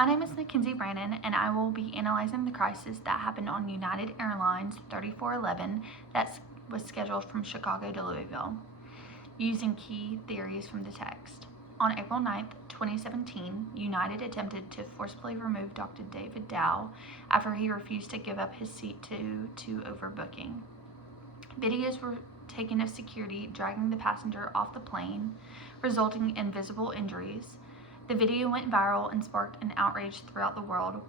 My name is Mackenzie Brannon, and I will be analyzing the crisis that happened on United Airlines 3411 that was scheduled from Chicago to Louisville, using key theories from the text. On April 9, 2017, United attempted to forcibly remove Dr. David Dow after he refused to give up his seat to overbooking. Videos were taken of security dragging the passenger off the plane, resulting in visible injuries. The video went viral and sparked an outrage throughout the world.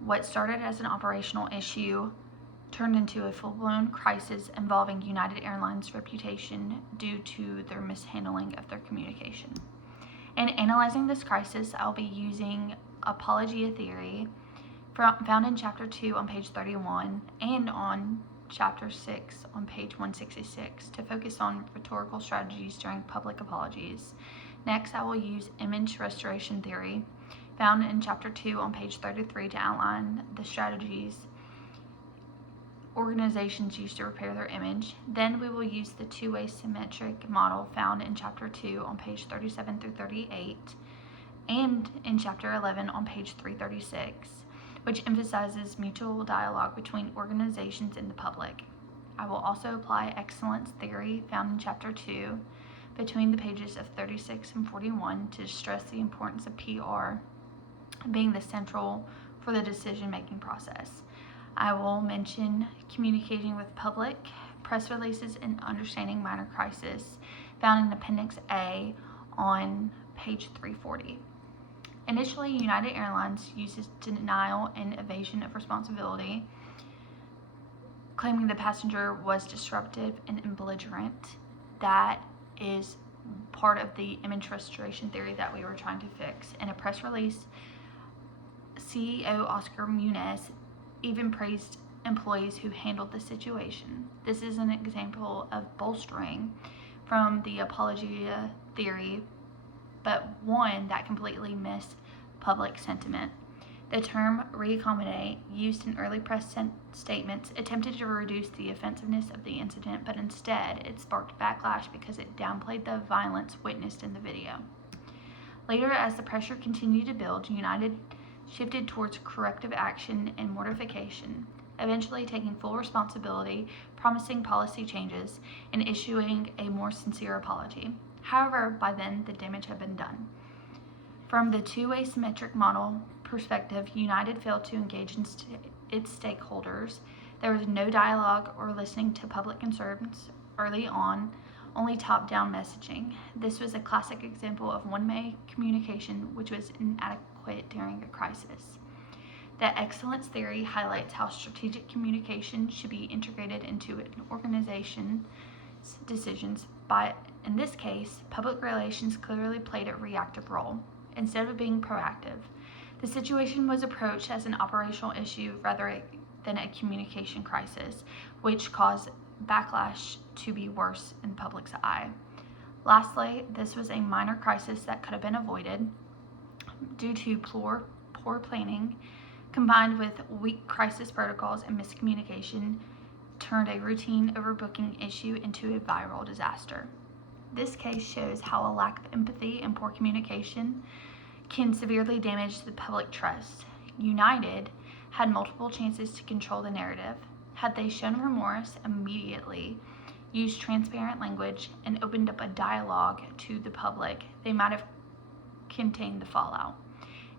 What started as an operational issue turned into a full-blown crisis involving United Airlines' reputation due to their mishandling of their communication. In analyzing this crisis, I'll be using apologia theory found in Chapter 2 on page 31 and on Chapter 6 on page 166 to focus on rhetorical strategies during public apologies. Next, I will use image restoration theory found in Chapter 2 on page 33 to outline the strategies organizations use to repair their image. Then we will use the two-way symmetric model found in Chapter 2 on page 37 through 38 and in Chapter 11 on page 336, which emphasizes mutual dialogue between organizations and the public. I will also apply excellence theory found in Chapter 2 between the pages of 36 and 41 to stress the importance of PR being the central for the decision-making process. I will mention communicating with public, press releases, and understanding minor crisis found in Appendix A on page 340. Initially, United Airlines uses denial and evasion of responsibility, claiming the passenger was disruptive and belligerent. That is part of the image restoration theory that we were trying to fix. In a press release, CEO Oscar Munoz even praised employees who handled the situation. This is an example of bolstering from the apologia theory, but one that completely missed public sentiment. The term reaccommodate, used in early press statements, attempted to reduce the offensiveness of the incident, but instead it sparked backlash because it downplayed the violence witnessed in the video. Later, as the pressure continued to build, United shifted towards corrective action and mortification, eventually taking full responsibility, promising policy changes, and issuing a more sincere apology. However, by then, the damage had been done. From the two-way symmetric model perspective, United failed to engage its stakeholders. There was no dialogue or listening to public concerns early on, only top-down messaging. This was a classic example of one-way communication, which was inadequate during a crisis. The excellence theory highlights how strategic communication should be integrated into an organization's decisions, but in this case, public relations clearly played a reactive role instead of being proactive. The situation was approached as an operational issue rather than a communication crisis, which caused backlash to be worse in the public's eye. Lastly, this was a minor crisis that could have been avoided due to poor planning, combined with weak crisis protocols and miscommunication, turned a routine overbooking issue into a viral disaster. This case shows how a lack of empathy and poor communication can severely damage the public trust. United had multiple chances to control the narrative. Had they shown remorse immediately, used transparent language, and opened up a dialogue to the public, they might have contained the fallout.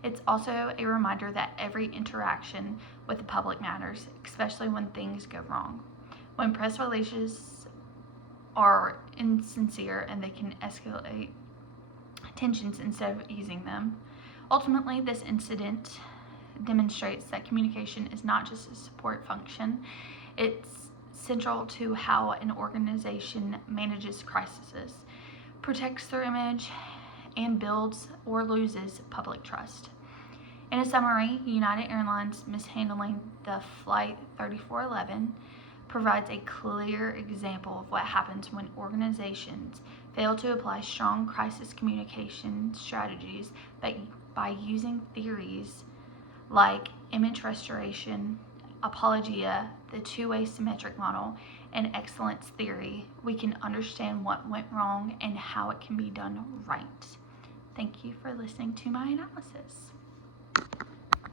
It's also a reminder that every interaction with the public matters, especially when things go wrong. When press releases are insincere and they can escalate tensions instead of easing them. Ultimately, this incident demonstrates that communication is not just a support function, it's central to how an organization manages crises, protects their image, and builds or loses public trust. In a summary, United Airlines mishandling the Flight 3411 provides a clear example of what happens when organizations fail to apply strong crisis communication strategies by using theories like image restoration, apologia, the two-way symmetric model, and excellence theory. We can understand what went wrong and how it can be done right. Thank you for listening to my analysis.